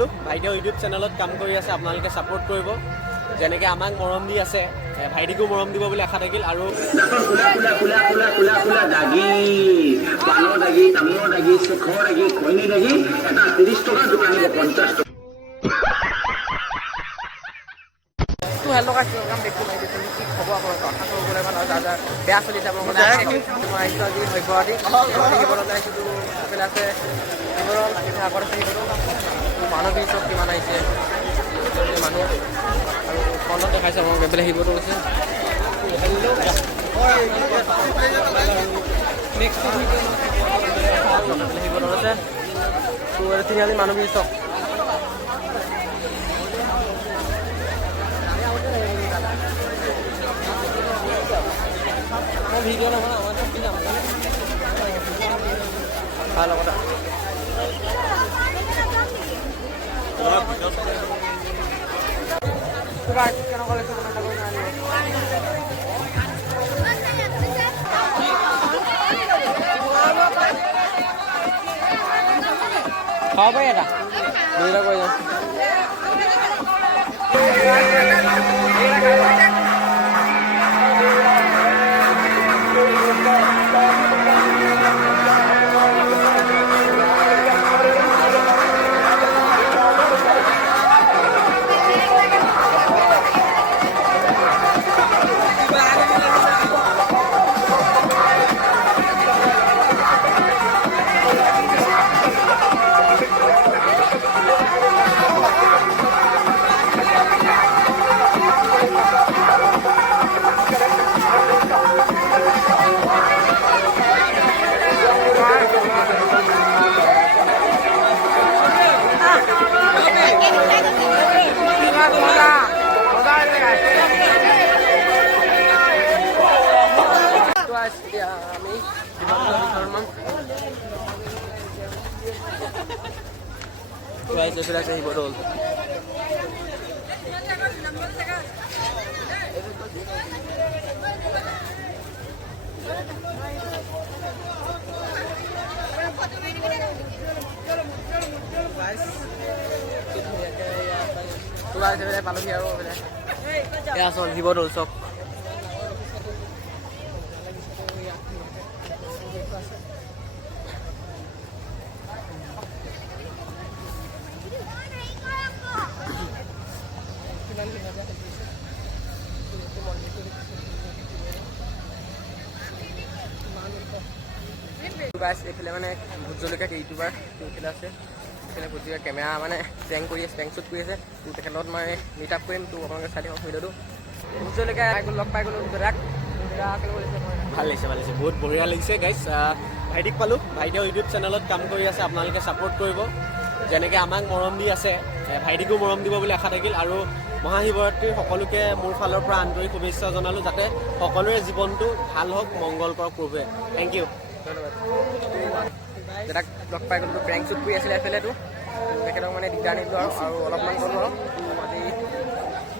পালোঁ ভাইটিয়ে ইউটিউব চেনেলত কাম কৰি আছে আপোনালোকে ছাপোৰ্ট কৰিব যেনেকৈ আমাক মৰম দি আছে ভাইটিকো মৰম দিব বুলি আশা থাকিল আৰু hello' guys welcome back to my video' কি খবৰ আপোনাৰ কথা ক'বলৈ ভাল আৰু যাৰ বেয়া চলিছে আপোনালোকৰ মই আহিছোঁ আজি সভ্যবাদী শিৱদৌল আহিছিলোঁ এইফালে আছে শিৱদৌল আগত আছে শিৱদৌল মানুহ বি চব কিমান আহিছে মানুহ আৰু ফোনত দেখাইছে আপোনালোকে এইফালে শিৱদৌল আছে শিৱদৌল আছে ত' তিনিআলি মানুহ বি চব ভিডিঅ' নহয় আমাৰ কি যাম ভাল কথা কেনেকুৱা লাগিছে খাব পাৰি এটা দুইটা কৰি যাম শিৱদৌল পালোহি আৰু এয়া চল শিৱদৌল চক এইফালে মানে ভোট জলকীয়া ইউটিউবাৰ এইফালে আছে এইফালে ভোট জলকীয়া কেমেৰা মানে প্ৰেংক কৰি আছে প্ৰেংক শ্বুট কৰি আছে তোৰ তেখেতত মই মিট আপ কৰিম তোৰ আপোনালোকে চাই থাকক ভিডিঅ'টো ভোট জলকীয়া লগ পাই গ'লোঁ ভাল লাগিছে বহুত বঢ়িয়া লাগিছে গাইছ ভাইটিক পালোঁ ভাইটিয়ে ইউটিউব চেনেলত কাম কৰি আছে আপোনালোকে ছাপোৰ্ট কৰিব যেনেকৈ আমাক মৰম দি আছে ভাইটিকো মৰম দিব বুলি আশা থাকিল আৰু মহাশিৱৰাত্ৰিৰ সকলোকে মোৰ ফালৰ পৰা আন্তৰিক শুভেচ্ছা জনালোঁ যাতে সকলোৰে জীৱনটো ভাল হওক মংগল কৰক প্ৰভুৱে থেংক ইউ ধন্যবাদ দাদাক লগ পাই গ'লোঁ প্ৰেংক শ্বুট কৰি আছিলে এফালেতো তেখেতক মানে দিগদাৰ নিদিলোঁ আৰু অলপমান গ'লোঁ আৰু আজি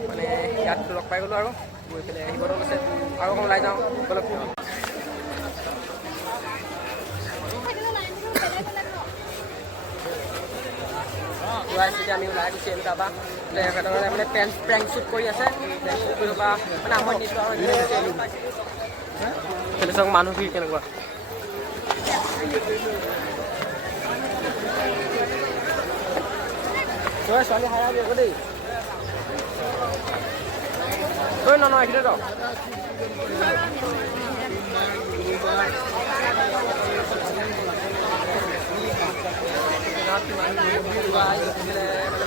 মানে ইয়াত লগ পাই গ'লোঁ আৰু গৈ পেলাই শিৱদৌল আছে আৰু অকণ ওলাই যাওঁ অলপ তেতিয়া আমি ওলাই গুচি আহিলোঁ তাৰপৰা তেখেতৰ মানে প্ৰেংক শ্বুট কৰি আছে প্ৰেংক শ্বুট কৰিব পৰা মানে আমনি নিছোঁ আৰু গুচি আহিলোঁ সেইফালে চাওক মানুহ ভিৰ কেনেকুৱা ছোৱালী হাৰাই দিব দেই তই নহয় এইখিনিত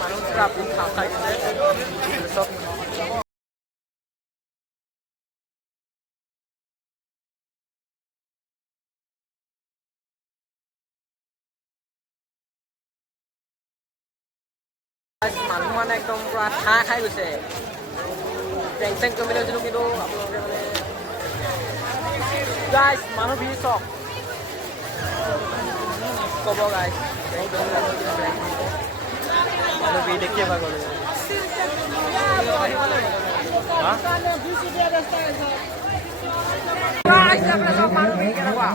মানুহ পুৰা খাই চব মানুহ মানে একদম পুৰা ঠাই খাই গৈছে টেং চেং কৰি লৈছিলোঁ কিন্তু আপোনালোকে মানে গাইছ মানুহ ভিৰ চক ক'ব গাইছ মানুহ ভিৰ দেখিয়ে ভাল গ'লো মানুহ ভিৰ কেনেকুৱা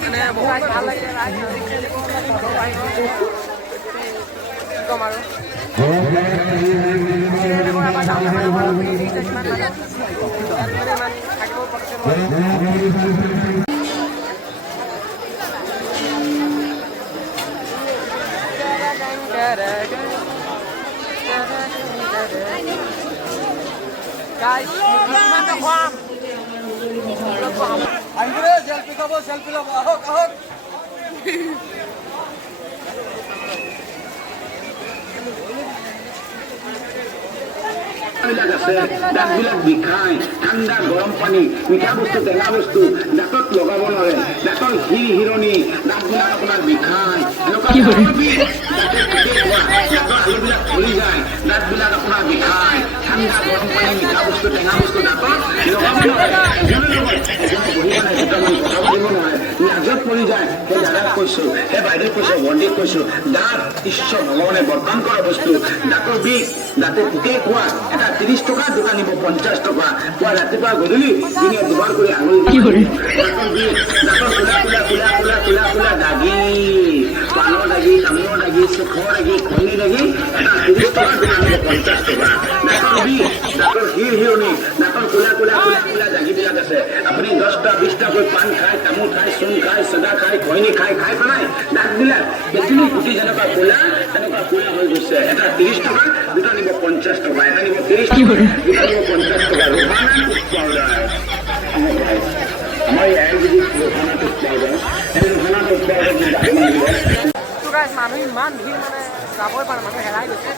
মানে বহুত ভাল লাগিলে কম আৰু guys, mana kuam? Andre, selfie lo, ahok. দাঁতবিলাক বিষাই ঠাণ্ডা গৰম পানী মিঠা বস্তু টেঙা বস্তু দাঁতত লগাব নোৱাৰে দাঁতৰ হিৰণি দাঁতবিলাক আপোনাৰ বিষাই দাঁতৰ আলুবিলাক ফুলি যায় দাঁতবিলাক আপোনাৰ বিষাই ঠাণ্ডা গৰম পানী মিঠা বস্তু টেঙা বস্তু দাঁতত লগাব নোৱাৰে বহি মানে দুটামান কথা পাতিব নোৱাৰে লাজত পৰি যায় সেই দাদাক কৈছো সেই বাইদেউক কৈছো ভণ্টিক কৈছো দাঁত ঈশ্বৰ ভগৱানে বৰ্তন কৰা বস্তু দাঁতৰ বিষ দাঁতে পোকে খোৱা এটা 30 টকা দোকান নিব 50 টকা পুৱা ৰাতিপুৱা গধূলি দিনে দুবাৰ কৰি আঙুলি কোলা দাগি পাণৰ দাগি তামোলৰ দাগি চুখৰ দাগি কণী দাগি এটা 30 টকা দোকান নিব 50 টকা দাঁতৰ বিষ দাঁতৰ হিৰণি দাঁতৰ কোলা দাগিবিলাক আছে আপুনি 10টা 20টাকৈ পাণ খাই তামোল খাই চূণ খাই চদা খাই খৈনি খাই পেলাই দাঁতবিলাক বেছিনি গুটি যেনেকুৱা কোলা তেনেকুৱা কোলা হৈ গৈছে এটা 30 টকা দুটা নিব 50 টকা এটা নিব 30 টকা দুটা নিব 50 টকা ৰোহানা টুথ পাউডাৰ আমাৰ আয়ুৰ্বেদিক ৰোহানা টুথ পাউডাৰ এই ৰোহানা টুথ পাউডাৰ মানুহ ইমান ভিৰ মানে যাবই পাৰে মানুহ হেৰাই গৈছে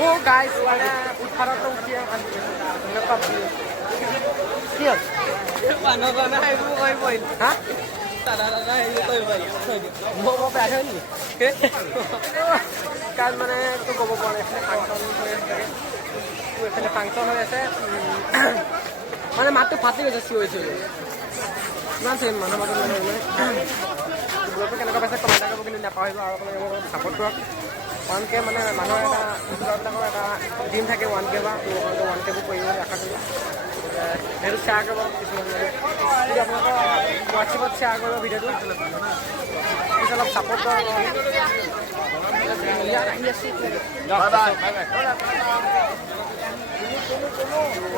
Oh guys, mana utara tuh dia kan ngekap dia. Siap. Mana ibu koi poin. Hah? Tada ibu koi poin. Mau berada nih. Kan mana tuh kau boleh function হৈ আছে মানে মাতটো ফাটি গৈছে চিঞৰিছে ইমান চেম মানুহ মাতটো মানে ব্লগটো কেনেকুৱা পাইছে কমেণ্ট কৰিব কিন্তু নাপাহৰিব আৰু আপোনালোকে ছাপোৰ্ট কৰক 1K মানে মানুহৰ এটা ইউটিউবাৰবিলাকৰ এটা ড্ৰিম থাকে 1K বা 1K বোৰ কৰিবলৈ আশা কৰোঁ সেইটো শ্বেয়াৰ কৰিব কিছুমান যদি আপোনালোকৰ হোৱাটছএপত শ্বেয়াৰ কৰিব ভিডিঅ'টো পিছত অলপ ছাপোৰ্ট কৰক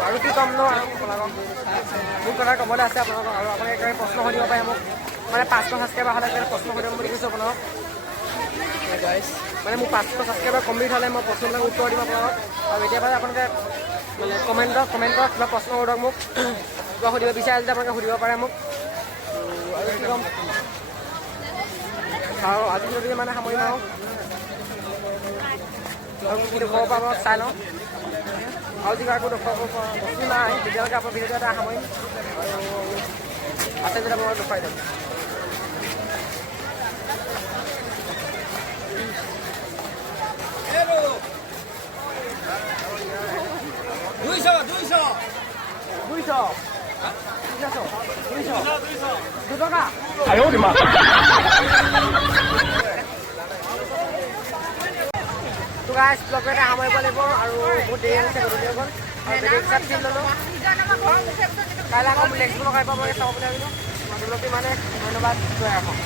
আৰু কি ক'ম ন আৰু মোৰ কথা ক'বলৈ আছে আপোনালোকক আৰু আপোনালোকে একেবাৰে প্ৰশ্ন সুধিব পাৰে মোক মানে 500 ছাবস্ক্ৰাইবাৰ হ'লে প্ৰশ্ন সুধিম বুলি কৈছোঁ আপোনালোক মানে মোৰ 500 ছাবস্ক্ৰাইবাৰ কমপ্লিট হ'লে মই প্ৰশ্নবিলাক উত্তৰ দিম আপোনালোকক আৰু এতিয়া পৰা আপোনালোকে মানে কমেণ্ট কৰক কিবা প্ৰশ্ন সোধক মোক কিবা সুধিব বিচাৰে যদি আপোনালোকে সুধিব পাৰে মোক আৰু কি ক'ম আৰু আজি যদি মানে সামৰিম আৰু কি দেখুৱাব পাব চাই লওঁ আৰু যদি আকৌ দেখুৱাব বস্তু নাই তেতিয়ালৈকে আপোনাৰ ভিডিঅ'টো এটা সামৰিম আৰু আছে যদি আপোনালোকক দেখুৱাই দিম তো গাইজ ব্লগ এটা সামৰিব লাগিব আৰু বহুত দেৰি আছে গধূলি অকণ আৰু বেলেগ হিচাপ ফিল ল'লোঁ কাইলৈ আকৌ নেক্সট ব্লগ আহি পাব চাব বুলি ভাবিলোঁ ব্লগটো মানে ধন্যবাদ জয় অসম